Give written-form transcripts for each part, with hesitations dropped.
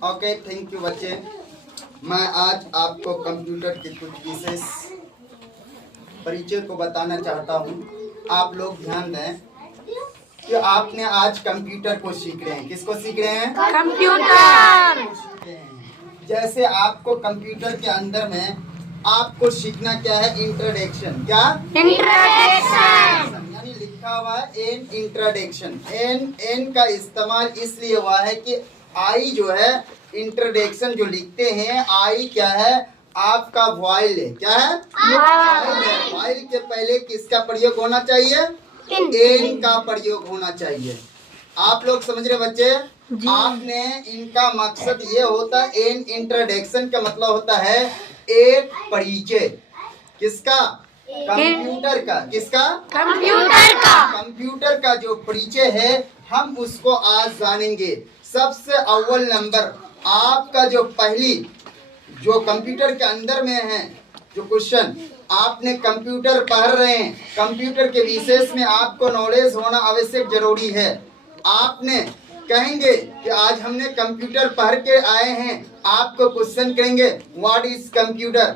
Okay, thank you बच्चे। मैं आज आपको कंप्यूटर के कुछ विशेष परिचय को बताना चाहता हूँ। आप लोग ध्यान दें कि आपने आज कंप्यूटर को सीख रहे हैं। किसको सीख रहे हैं? कंप्यूटर। सीख रहे हैं। जैसे आपको कंप्यूटर के अंदर में आपको सीखना क्या है? इंट्रोडक्शन। क्या? इंट्रोडक्शन। यानी लिखा हुआ है एन इंट्रोडक्शन। एन का इस्तेमाल इसलिए हुआ है कि आई जो है इंट्रोडक्शन जो लिखते हैं, आई क्या है? आपका वॉइल है। क्या है? वॉइल है। वॉइल के पहले किसका प्रयोग होना चाहिए? एन का प्रयोग होना चाहिए। आप लोग समझ रहे बच्चे? आपने इनका मकसद ये होता है, एन इंट्रोडक्शन का मतलब होता है एक परिचय। किसका? कंप्यूटर का। किसका? कंप्यूटर का। कंप्यूटर का जो परिचय है हम उसको आज जानेंगे। सबसे अव्वल नंबर आपका जो पहली जो कंप्यूटर के अंदर में है जो क्वेश्चन, आपने कंप्यूटर पढ़ रहे हैं, कंप्यूटर के विशेष में आपको नॉलेज होना आवश्यक जरूरी है। आपने कहेंगे कि आज हमने कंप्यूटर पढ़ के आए हैं, आपको क्वेश्चन करेंगे व्हाट इज कंप्यूटर?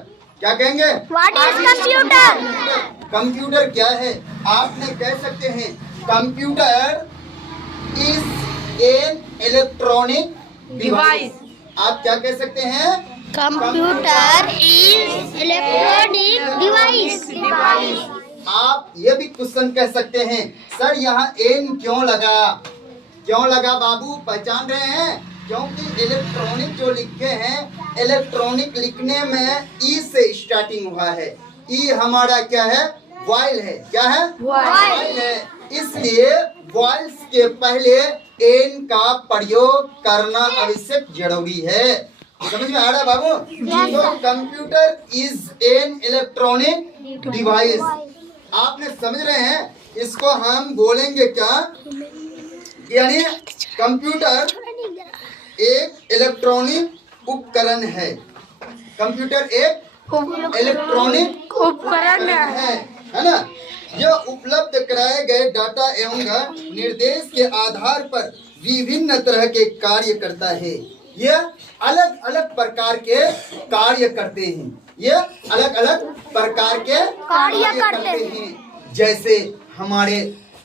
क्या कहेंगे? What is computer? कंप्यूटर क्या है? आपने कह सकते हैं computer is an electronic device. आप क्या कह सकते हैं? Computer is electronic device. आप ये भी क्वेश्चन कह सकते हैं सर यहाँ एन क्यों लगा? क्यों लगा बाबू? पहचान रहे हैं? क्योंकि इलेक्ट्रॉनिक जो लिखे हैं, इलेक्ट्रॉनिक लिखने में ई से स्टार्टिंग हुआ है। ई हमारा क्या है? वॉइल है। क्या है? वॉइल है। इसलिए वॉइल्स के पहले एन का प्रयोग करना आवश्यक जरूरी है। समझ में आ रहा है बाबू? तो computer is an electronic device. आपने समझ रहे हैं? इसको हम बोलेंगे क्या? यानी कंप्यूटर एक इलेक्ट्रॉनिक उपकरण है। कंप्यूटर एक इलेक्ट्रॉनिक उपकरण है ना? यह उपलब्ध कराए गए डाटा एवं निर्देश के आधार पर विभिन्न तरह के कार्य करता है। यह अलग अलग प्रकार के कार्य करते हैं। यह अलग अलग प्रकार के कार्य करते हैं। जैसे हमारे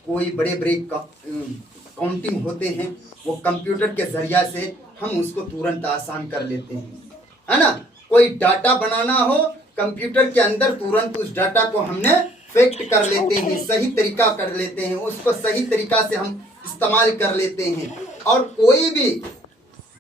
कोई बड़े बड़े काउंटिंग होते हैं, वो कंप्यूटर के जरिया से हम उसको तुरंत आसान कर लेते हैं, है ना? कोई डाटा बनाना हो कंप्यूटर के अंदर, तुरंत उस डाटा को हमने फैक्ट कर लेते हैं, सही तरीका कर लेते हैं, उसको सही तरीका से हम इस्तेमाल कर लेते हैं। और कोई भी